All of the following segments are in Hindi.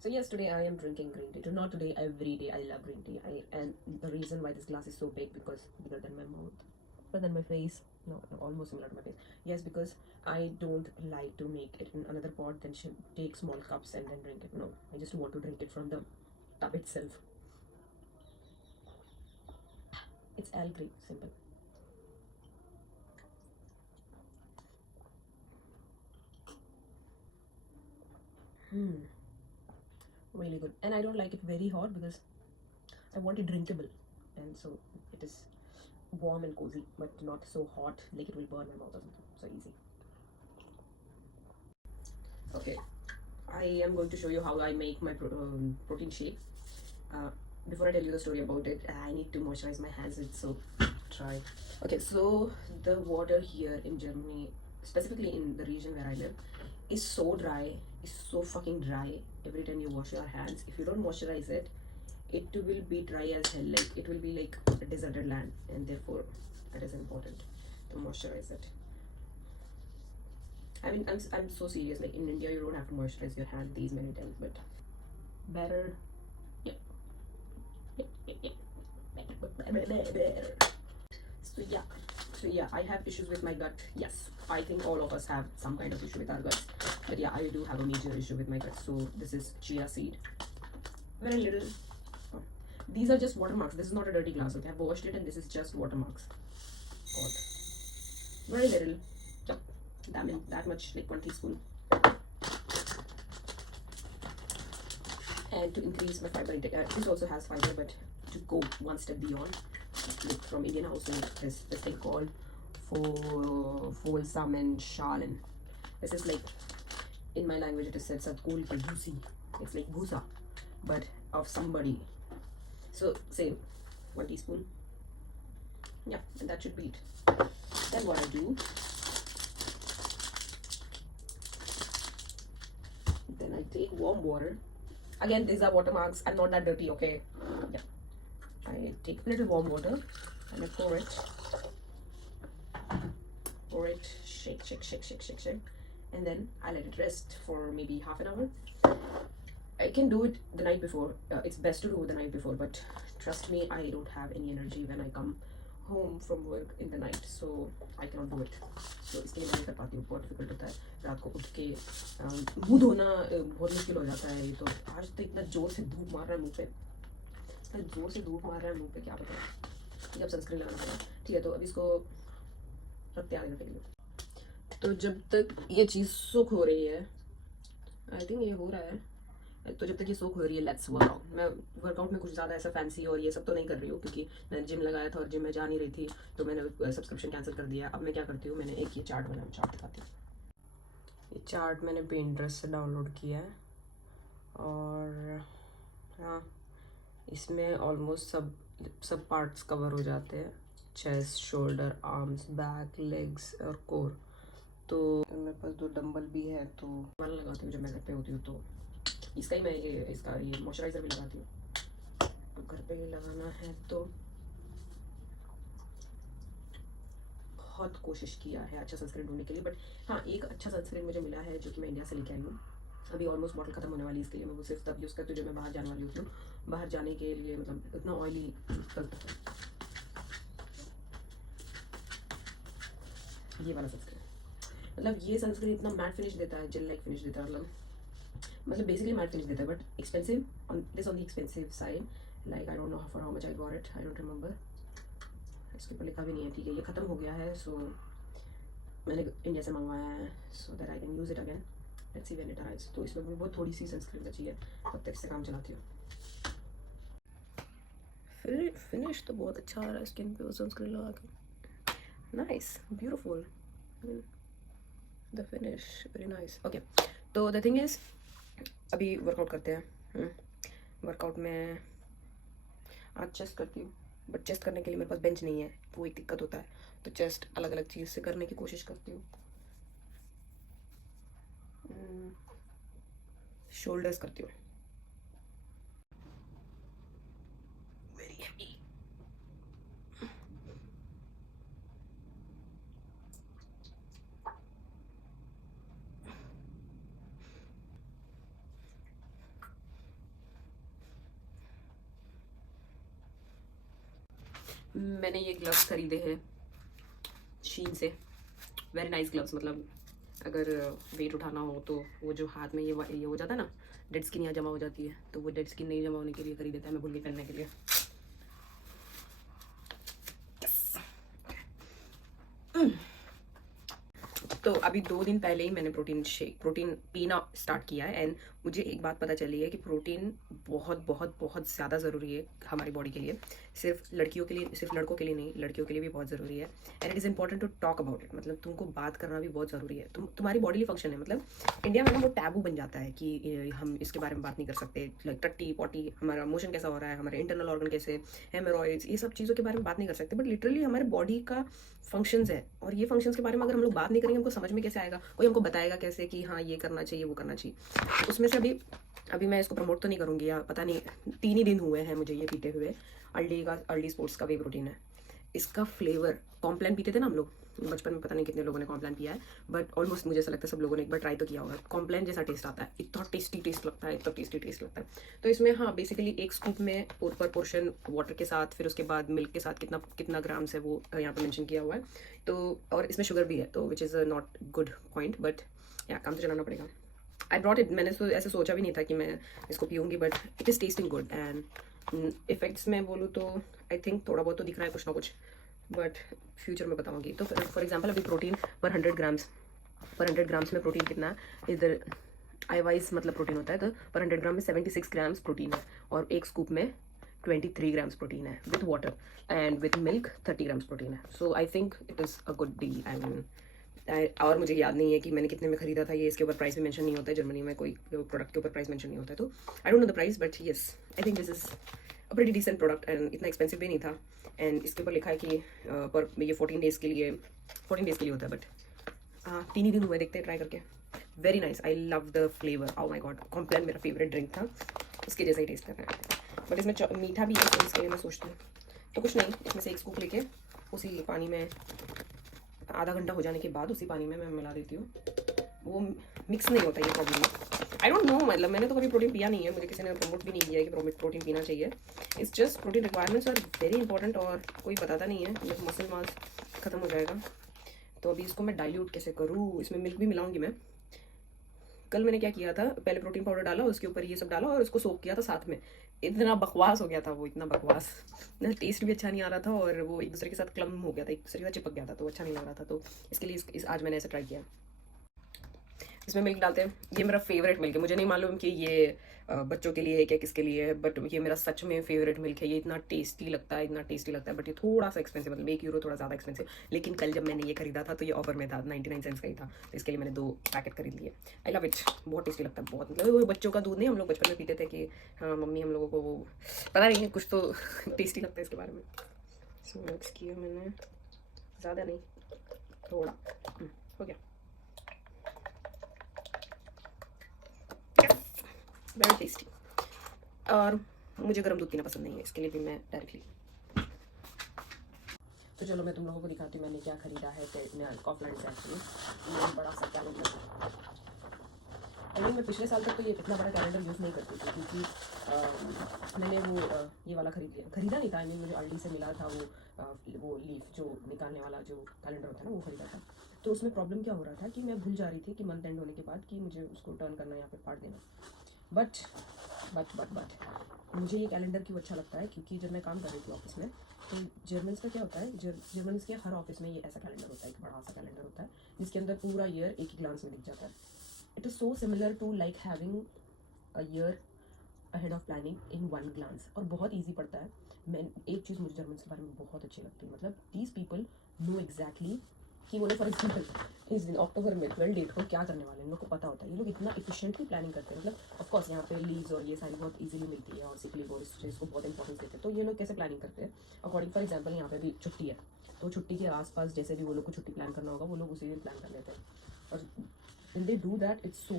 So yes, today I am drinking green tea. Not today, every day I love green tea. And the reason why this glass is so big because bigger than my mouth, bigger than my face. No, no, almost similar to my face. Yes, because I don't like to make it in another pot, then take small cups and then drink it. No, I just want to drink it from the tub itself. It's Al Green, simple. Really good. And I don't like it very hot because I want it drinkable. And so it is warm and cozy, but not so hot like it will burn my mouth or something. So easy. Okay, I am going to show you how I make my protein shake. Uh, Before I tell you the story about it, I need to moisturize my hands with soap. Try. Okay, so the water here in Germany, specifically in the region where I live, is so dry. Is so fucking dry. Every time you wash your hands, if you don't moisturize it, it will be dry as hell. Like it will be like a deserted land, and therefore, it is important to moisturize it. I mean, I'm so serious. Like in India, you don't have to moisturize your hand these many times, but better. Yeah. Better. So yeah, I have issues with my gut. Yes, I think all of us have some kind of issue with our guts. But yeah, I do have a major issue with my gut. So this is chia seed. Very little. Oh. These are just watermarks. This is not a dirty glass. Okay, I've washed it, and this is just watermarks. God. Very little. Yep. That much, like 1 teaspoon. And to increase my fiber intake, this also has fiber, but to go one step beyond, like from Indian household, there's this thing called Folsamen Shalen. This is like, in my language, it is said Satkul ke bhusi. It's like bhusa, but of somebody. So same, 1 teaspoon. Yeah, and that should be it. Then what I do, then I take warm water. Again, these are watermarks. I'm not that dirty, okay? Yeah. I take a little warm water and I pour it. Pour it, shake, and then I let it rest for maybe half an hour. I can do it the night before. It's best to do it the night before, but trust me, I don't have any energy when I come home from work in the night, so I cannot do it. So इसके लिए मैं कर पाती हूँ. बहुत difficult होता है रात को उठ के मुंह धोना बहुत मुश्किल हो जाता है. तो आज तो इतना जोर से धूप मार रहा है मुंह पे, इतना जोर से धूप मार रहा है मुंह पे, क्या बताऊँ. जब सनस्क्रीन लगाना पड़ा. ठीक है, तो अब इसको रखते आधे घंटे के लिए. तो जब तक ये चीज़ सूख हो रही है, आई थिंक ये हो रहा है, तो जब तक ये सोख हो रही है, लेट्स वर्कआउट. मैं वर्कआउट में कुछ ज़्यादा ऐसा फैंसी और ये सब तो नहीं कर रही हूँ, क्योंकि मैंने जिम लगाया था और जिम में जा नहीं रही थी, तो मैंने सब्सक्रिप्शन कैंसिल कर दिया. अब मैं क्या करती हूँ, मैंने एक ये चार्ट बनाया, चार्ट दिखाती हूँ. ये चार्ट मैंने Pinterest से डाउनलोड किया है, और हाँ, इसमें ऑलमोस्ट सब पार्ट्स कवर हो जाते हैं. Chest, shoulder, arms, back, legs और कोर. तो मेरे पास 2 डंबल भी है, तो वाला लगाती हूँ जब मैं घर पे होती हूँ. तो इसका ही मैं इसका ये मॉइस्चराइज़र भी लगाती हूँ. तो घर पे ही लगाना है, तो बहुत कोशिश किया है अच्छा सनस्क्रीन ढूंढने के लिए, बट हाँ, एक अच्छा सनस्क्रीन मुझे मिला है जो कि मैं इंडिया से लेके आई हूँ. अभी ऑलमोस्ट बॉटल खत्म होने वाली है, इसके लिए मैं वो सिर्फ तब यूज़ करती हूँ जब मैं बाहर जाने वाली होती हूँ. बाहर जाने के लिए मतलब इतना ऑयली निकलता है. ये वाला सनस्क्रीन, मतलब ये सनस्क्रीन इतना मैट फिनिश देता है, जेल लाइक फिनिश देता है. मतलब बेसिकली मैट फिनिश देता है, but expensive, on the expensive side. Like I don't know for how much I got it, I don't remember. इसके ऊपर लिखा भी नहीं है. ठीक है, ये ख़त्म हो गया है, सो मैंने इंडिया से मंगवाया है, so that I can use it again. Let's see when it arrives. तो इसमें बहुत थोड़ी सी सनस्क्रीन बची है, तब तक से काम चलाती हूँ. फिनिश तो बहुत अच्छा आ रहा है स्किन पे वो सनस्क्रीन लगा के. Nice, beautiful. The finish very nice. Okay, तो द थिंग इज़, अभी वर्कआउट करते हैं. वर्कआउट में आज चेस्ट करती हूँ, बट चेस्ट करने के लिए मेरे पास बेंच नहीं है, वो एक दिक्कत होता है. तो चेस्ट अलग अलग चीज़ से करने की कोशिश करती हूँ. शोल्डर्स करती हूँ. Very heavy. मैंने ये ग्लव्स खरीदे हैं शीन से, वेरी नाइस ग्लव्स। मतलब अगर वेट उठाना हो तो वो जो हाथ में ये हो जाता है ना, डेड स्किन यहाँ जमा हो जाती है, तो वो डेड स्किन नहीं जमा होने के लिए खरीदे थे, मैं भूल गई पहनने के लिए। तो अभी 2 दिन पहले ही मैंने प्रोटीन पीना स्टार्ट किया है, एंड मुझे एक बात पता चली है कि प्रोटीन बहुत बहुत बहुत ज़्यादा ज़रूरी है हमारी बॉडी के लिए। सिर्फ लड़कियों के लिए, सिर्फ लड़कों के लिए नहीं, लड़कियों के लिए भी बहुत ज़रूरी है। And it is important to talk about it. मतलब तुमको बात करना भी बहुत ज़रूरी है। तुम्हारी बॉडी फंक्शन है। मतलब इंडिया में ना वो टैबू बन जाता है कि हम इसके बारे में बात नहीं कर सकते। लाइक टट्टी पॉटी, हमारा मोशन कैसा हो रहा है, हमारे इंटरनल ऑर्गन कैसे, हेमोरॉइड्स, ये सब चीज़ों के बारे में बात नहीं कर सकते। बट लिटरली हमारे बॉडी का फंक्शंस है, और ये फंक्शंस के बारे में अगर हम लोग बात नहीं करेंगे, हमको समझ में कैसे आएगा? कोई हमको बताएगा कैसे कि हाँ ये करना चाहिए, वो करना चाहिए? उसमें से अभी मैं इसको प्रमोट तो नहीं करूँगी, या पता नहीं 3 ही दिन हुए हैं मुझे ये पीते हुए। अल्डी स्पोर्ट्स का वे प्रोटीन है। इसका फ्लेवर, कॉम्प्लान पीते थे ना हम लोग बचपन में, पता नहीं कितने लोगों ने कॉम्प्लान पिया है, बट ऑलमोस्ट मुझे ऐसा लगता है सब लोगों ने एक बार ट्राई तो किया होगा। कॉम्प्लान जैसा टेस्ट आता है, इतना टेस्टी टेस्ट लगता है, इतना टेस्टी टेस्ट लगता है। तो इसमें हाँ बेसिकली 1 स्कूप में पर पोर्शन वाटर के साथ, फिर उसके बाद मिल्क के साथ कितना कितना ग्राम्स है वो यहाँ पे मेंशन किया हुआ है। तो और इसमें शुगर भी है, तो which is not good point, but या काम तो चलाना पड़ेगा। आई ब्रॉट इट, मैंने ऐसे सोचा भी नहीं था कि मैं इसको पीऊँगी, but it is tasting good. And effects में बोलूँ तो आई थिंक थोड़ा बहुत तो दिख रहा है कुछ ना कुछ, बट फ्यूचर में बताऊंगी। तो फॉर एग्जांपल अभी प्रोटीन पर 100 ग्राम्स में प्रोटीन कितना है? इधर आईवाइज मतलब प्रोटीन होता है, तो पर 100 ग्राम में 76 ग्राम्स प्रोटीन है, और 1 स्कूप में 23 ग्राम्स प्रोटीन है with water, and with milk 30 grams protein है। So I think it is a good deal. I mean और मुझे याद नहीं है कि मैंने कितने में खरीदा था, ये इसके ऊपर प्राइस भी मेंशन नहीं होता है। जर्मनी में कोई प्रोडक्ट के ऊपर प्राइस मेंशन नहीं होता है, तो I don't know the price, but yes I think this is a pretty decent product, and इतना एक्सपेंसिव भी नहीं था। एंड इसके ऊपर लिखा है कि पर ये 14 डेज़ के लिए होता है, बट हाँ 3 ही दिन हुए, देखते हैं ट्राई करके। Very nice, I love the flavour. Oh my God, Complan मेरा फेवरेट ड्रिंक था, उसके जैसा ही टेस्ट कर रहा है, बट इसमें मीठा भी है, तो इसके लिए मैं सोचती हूँ तो कुछ नहीं, इसमें से 1 स्कूप लेके उसी पानी में आधा घंटा हो जाने के बाद उसी पानी में मैं मिला देती हूँ। वो मिक्स नहीं होता, ये प्रॉब्लम। आई डोंट नो, मतलब मैंने तो कभी प्रोटीन पिया नहीं है, मुझे किसी ने प्रमोट भी नहीं किया है कि प्रोटीन पीना चाहिए। It's just protein requirements are very important, और कोई बताता नहीं है, मतलब मसल मास खत्म हो जाएगा। तो अभी इसको मैं डाइल्यूट कैसे करूँ? इसमें मिल्क भी मिलाऊंगी मैं। कल मैंने क्या किया था, पहले प्रोटीन पाउडर डाला, उसके ऊपर ये सब डाला और उसको सोक किया था साथ में। इतना बकवास हो गया था वो, इतना बकवास, टेस्ट भी अच्छा नहीं आ रहा था, और वो एक दूसरे के साथ क्लम हो गया था, एक दूसरे के साथ चिपक गया था, तो अच्छा नहीं लग रहा था। तो इसके लिए आज मैंने ऐसा ट्राई किया। इसमें मिल्क डालते हैं, ये मेरा फेवरेट मिल्क है। मुझे नहीं मालूम कि ये बच्चों के लिए है क्या किसके लिए है, बट ये मेरा सच में फेवरेट मिल्क है। ये इतना टेस्टी लगता है, इतना टेस्टी लगता है, बट ये थोड़ा सा एक्सपेंसिव, मतलब 1 यूरो थोड़ा ज़्यादा एक्सपेंसिव। लेकिन कल जब मैंने ये खरीदा था तो ये ऑफर में था, 99 सेंट्स का ही था, तो इसके लिए मैंने 2 पैकेट खरीद लिए। आई लव इट, बहुत टेस्टी लगता है, बहुत। मतलब वो बच्चों का दूध नहीं, हम लोग बचपन में पीते थे कि हाँ मम्मी हम लोगों को वो पता नहीं है, कुछ तो टेस्टी लगता है इसके बारे में। सो मिक्स किया मैंने, ज़्यादा नहीं, थोड़ा हो गया। Very tasty. और मुझे गर्म दूध पीना पसंद नहीं है, इसके लिए भी मैं डायरेक्टली। तो चलो मैं तुम लोगों को दिखाती हूँ मैंने क्या खरीदा है कॉफलाइन से। एक्चुअली ये बड़ा सा कैलेंडर, आई मीन मैं पिछले साल तक तो ये इतना बड़ा कैलेंडर यूज़ नहीं करती थी, क्योंकि मैंने वो ये वाला खरीदा नहीं था। आई मीन मुझे अल्डी से मिला था वो लीफ जो निकालने वाला जो कैलेंडर होता है ना, वो खरीदा था। तो उसमें प्रॉब्लम क्या हो रहा था कि मैं भूल जा रही थी कि मंथ एंड होने के बाद कि मुझे उसको टर्न करना, यहाँ पे फाड़ देना। बट मुझे ये कैलेंडर क्यों अच्छा लगता है, क्योंकि जब मैं काम कर रही थी ऑफिस में, तो जर्मन्स का क्या होता है, जर्मन्स के हर ऑफिस में ये ऐसा कैलेंडर होता है, एक बड़ा सा कैलेंडर होता है, जिसके अंदर पूरा ईयर एक ही ग्लांस में दिख जाता है। It is so similar to like having a year ahead of planning in one glance, और बहुत ईजी पड़ता है। मैं एक चीज़ मुझे जर्मन्स के बारे में बहुत अच्छी लगती है, मतलब दीज पीपल नो एग्जैक्टली कि बोले फॉर एग्जाम्पल इस दिन अक्टूबर में 12 डेट को क्या करने वाले हैं, इन लोग को पता होता है। ये लोग इतना एफिशिएंटली प्लानिंग करते हैं। मतलब ऑफकोर्स यहाँ पे लीव्स और ये सारी बहुत इजीली मिलती है, और सिक लीव और इस चीज़ को बहुत इंपॉर्टेंस देते हैं। तो ये लोग कैसे प्लानिंग करते हैं अकॉर्डिंग, फॉर एग्जाम्पल यहाँ पे भी छुट्टी है, तो छुट्टी के आसपास जैसे भी वो लोग को छुट्टी प्लान करना होगा, वो लोग उसी दिन प्लान कर लेते हैं। और in they do that, it's so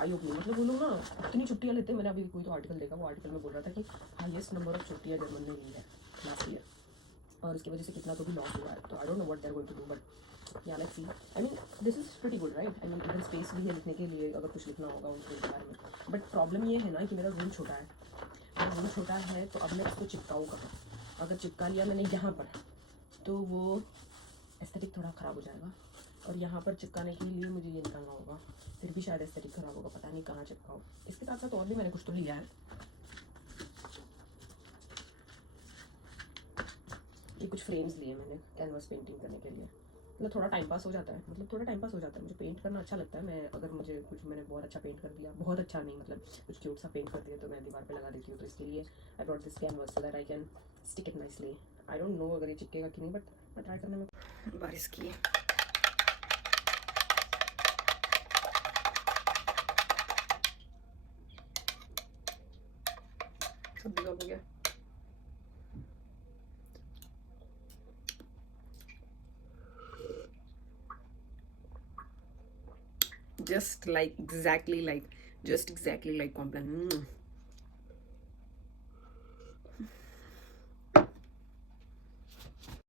I opening. मतलब वो लोग ना इतनी छुट्टियाँ लेते हैं। मैंने अभी कोई तो आर्टिकल देखा, वो आर्टिकल में बोल रहा था कि हाईएस्ट नंबर ऑफ छुट्टियाँ जर्मन ने ली है लास्ट ईयर, और उसकी वजह से कितना तो भी लॉस हुआ है। तो I don't know what they are going to do, but yeah let's see. I mean this is pretty good right. I mean इधर स्पेस भी है लिखने के लिए, अगर कुछ लिखना होगा उसके बारे में। बट प्रॉब्लम ये है ना कि मेरा रूम छोटा है, मेरा रूम छोटा है, तो अब मैं इसको चिपकाऊँ कहाँ? अगर चिपका लिया मैंने यहाँ पर तो वो एस्थेटिक थोड़ा ख़राब हो जाएगा, और यहाँ पर चिपकाने के लिए मुझे ये निकालना होगा, फिर भी शायद एस्थेटिक ख़राब होगा, पता नहीं कहाँ चिपकाओ। इसके साथ साथ और भी मैंने कुछ तो लिया है, ये कुछ फ्रेम्स लिए मैंने कैनवास पेंटिंग करने के लिए। मतलब थोड़ा टाइम पास हो जाता है, मुझे पेंट करना अच्छा लगता है। मैं अगर मुझे कुछ मैंने बहुत अच्छा पेंट कर दिया, बहुत अच्छा नहीं मतलब कुछ क्यूट सा पेंट कर दिया, तो मैं दीवार पे लगा देती हूँ। तो इसके लिए I brought this canvas so that I can stick it nicely. I don't no अगर ये चिपकेगा कि नहीं, बट मैं ट्राई करने में बारिश की। सब डिज़ॉल्व हो गया। Just exactly like Complan.